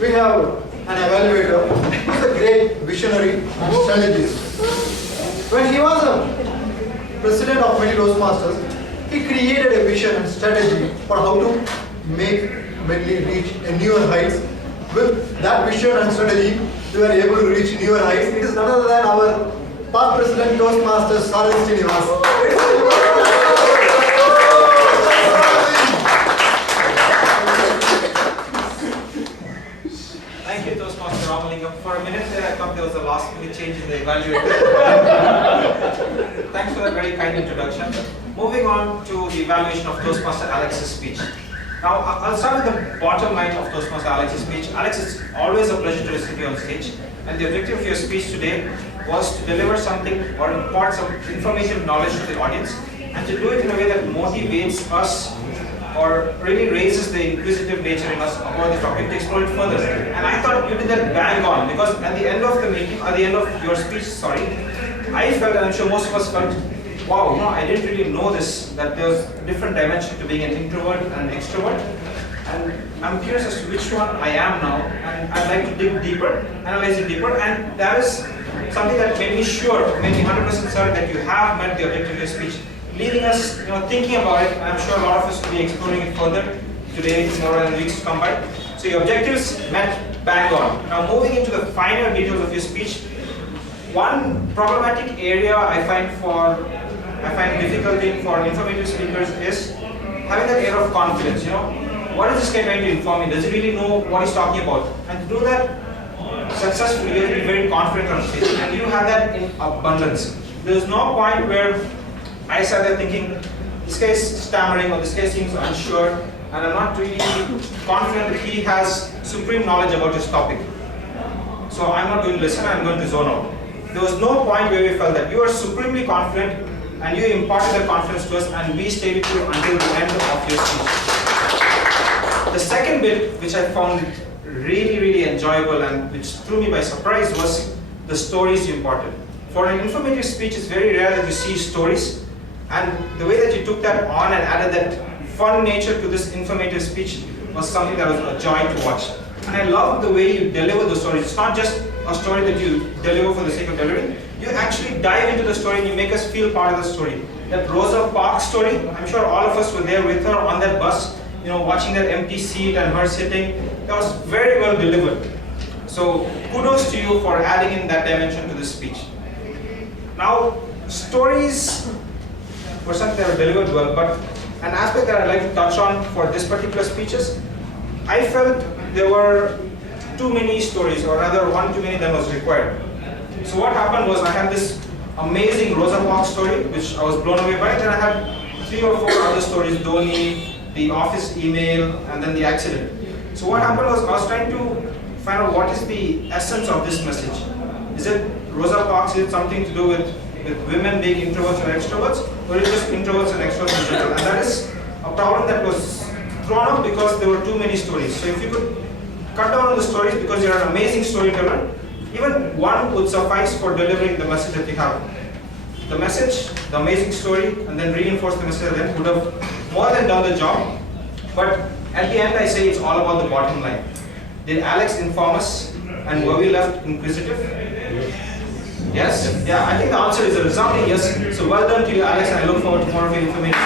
we have an evaluator who is a great visionary and strategist. When he was a president of Medley Toastmasters, he created a vision and strategy for how to make Medley reach a newer heights. With that vision and strategy, we were able to reach newer heights. It is none other than our past president Toastmasters, Sarathy. Thank you, Toastmaster Ramalingam. For a minute there, I thought there was a last minute change in the evaluator. Thanks for that very kind introduction. Moving on to the evaluation of Toastmaster Alex's speech. Now, I'll start with the bottom line of Toastmaster Alex's speech. Alex, it's always a pleasure to receive you on stage. And the objective of your speech today was to deliver something or impart some informative knowledge to the audience, and to do it in a way that motivates us or really raises the inquisitive nature in us about the topic to explore it further. And I thought you did that bang on, because at the end of the meeting, at the end of your speech, I felt, and I'm sure most of us felt, wow, I didn't really know this, that there's a different dimension to being an introvert and an extrovert. And I'm curious as to which one I am now, and I'd like to dig deeper, analyze it deeper, and that is something that made me sure, made me 100% certain that you have met the objective of your speech, leaving us thinking about it. I'm sure a lot of us will be exploring it further today, tomorrow, and weeks to come by. So your objectives met bang on. Now moving into the finer details of your speech, one problematic area I find difficulty for informative speakers is having that air of confidence. What is this guy trying to inform me? Does he really know what he's talking about? And to do that successfully, you have to be very confident on stage, and you have that in abundance. There's no point where I sat there thinking, this guy is stammering, or this guy seems unsure, and I'm not really confident that he has supreme knowledge about this topic. So I'm not going to listen, I'm going to zone out. There was no point where we felt that. You are supremely confident, and you imparted that confidence to us, and we stayed with you until the end of your speech. The second bit, which I found really, really enjoyable and which threw me by surprise, was the stories you imparted. For an informative speech, it's very rare that you see stories, and the way that you took that on and added that fun nature to this informative speech was something that was a joy to watch. And I love the way you deliver the stories. It's not just a story that you deliver for the sake of delivering. You actually dive into the story and you make us feel part of the story. That Rosa Parks story, I'm sure all of us were there with her on that bus, watching that empty seat and her sitting. That was very well delivered. So kudos to you for adding in that dimension to this speech. Now, stories were something that were delivered well, but an aspect that I'd like to touch on for this particular speech is, I felt there were too many stories, or rather one too many than was required. So what happened was, I had this amazing Rosa Parks story, which I was blown away by, and I had 3 or 4 other stories, Dhoni, the office email, and then the accident. So what happened was, I was trying to find out what is the essence of this message. Is it Rosa Parks? Is it something to do with women being introverts or extroverts, or is it just introverts and extroverts in general? And that is a problem that was thrown up because there were too many stories. So if you could cut down on the stories, because you're an amazing storyteller, even one would suffice for delivering the message that you have. The message, the amazing story, and then reinforce the message that would have more than done the job. But at the end, I say it's all about the bottom line. Did Alex inform us, and were we left inquisitive? Yes? Yeah, I think the answer is a resounding yes. So well done to you, Alex, and I look forward to more of your information.